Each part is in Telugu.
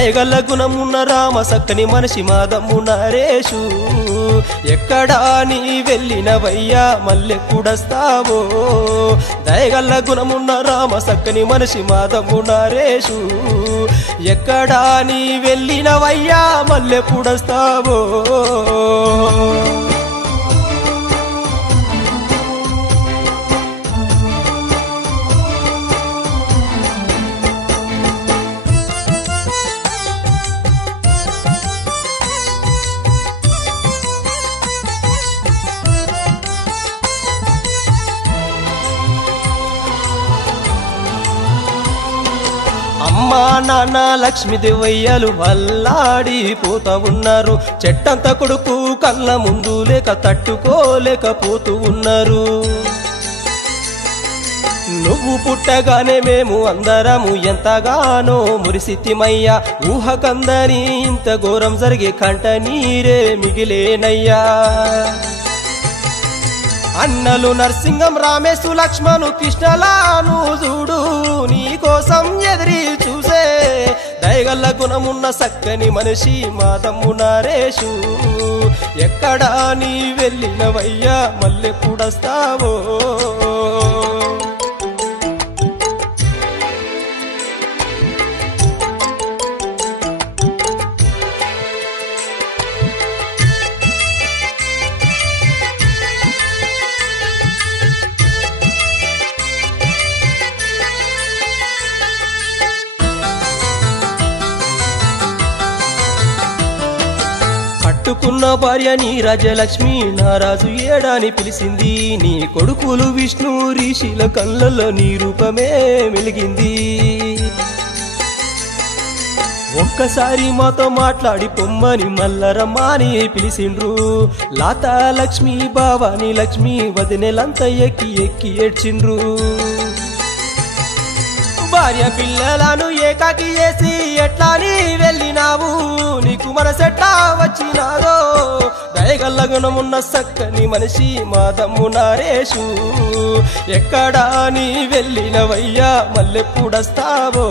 దయగల్ల గుణమున్న రామ సక్కని మనిషి మాదమ్ము నరేషు ఎక్కడా నీ వెళ్ళినవయ్యా మల్లెప్పుడస్తావో దయగల్ల గుణమున్న రామ సక్కని మనిషి మాదమ్ము నరేషు ఎక్కడా నీ వెళ్ళినవయ్యా మల్లెప్పుడస్తావో అమ్మా నాన్న లక్ష్మీదేవయ్యలు వల్లాడిపోతా ఉన్నారు చెట్టంత కొడుకు కళ్ళ ముందు లేక తట్టుకోలేకపోతూ ఉన్నారు నువ్వు పుట్టగానే మేము అందరము ఎంతగానో మురిసితిమయ్యా ఊహకందని ఇంత ఘోరం జరిగే కంట నీరే మిగిలేనయ్యా అన్నలు నరసింగం రామేశు లక్ష్మణు కృష్ణలాను చూడు నీ కోసం ఎదిరి చూసే దయగల్ల గుణమున్న సక్కని మనిషి మాదమ్ము నరేషు ఎక్కడా నీ వెళ్ళినవయ్యా మల్లెప్పుడస్తావో కట్టుకున్న భార్య నీ రాజలక్ష్మి నారాజు ఏడాని పిలిచింది నీ కొడుకులు విష్ణు రిషిల కళ్ళల్లో నీ రూపమే వెలిగింది ఒక్కసారి మాతో మాట్లాడి పొమ్మని మల్లరమ్మని పిలిచిండ్రు లాతా లక్ష్మి బావాని లక్ష్మి వదినెలంతా ఎక్కి ఎక్కి ఏడ్చిండ్రు భార్య పిల్లలను ఏకాకి చేసి ఎట్లా నీ వెళ్ళినావు నీకు మనసెట్టా వచ్చినాదో దయగల్ల గుణమున్న సక్కని మనిషి మాదమ్ము నరేషు ఎక్కడా నీ వెళ్ళినవయ్యా మల్లెప్పుడస్తావో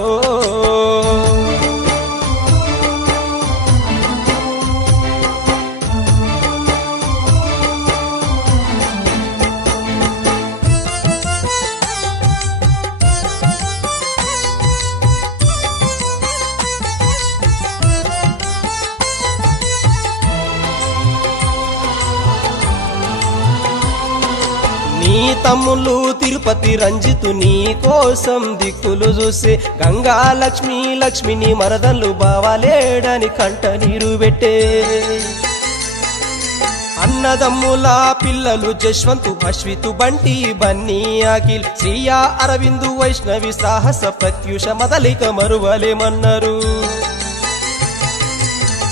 నీ తమ్ముళ్ళు తిరుపతి రంజితు నీ కోసం దిక్కులు చూసే గంగా లక్ష్మి లక్ష్మిని మరదళ్ళు బావాలేడని కంట నీరు పెట్టే అన్నదమ్ముల పిల్లలు జశ్వంతు అశ్వితు బంటి బన్నీ అఖిల్ శ్రీయా అరవిందు వైష్ణవి సాహస ప్రత్యూష మదలిక మరువలేమన్నారు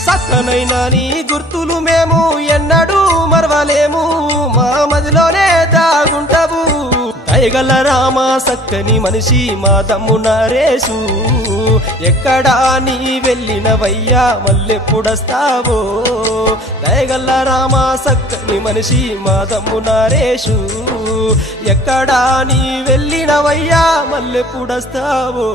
సక్కనైనా నీ గుర్తులు మేము ఎన్నడూ మరవలేము మా మదిలోనే దాగుంటవు దయగల్ల రామ సక్కని మనిషి మాదమ్ము నరేషు ఎక్కడా నీ వెళ్ళినవయ్యా మల్లెప్పుడస్తావో దయగల్ల రామ సక్కని మనిషి మాదమ్ము నరేషు ఎక్కడా నీ వెళ్ళినవయ్యా మల్లెప్పుడస్తావో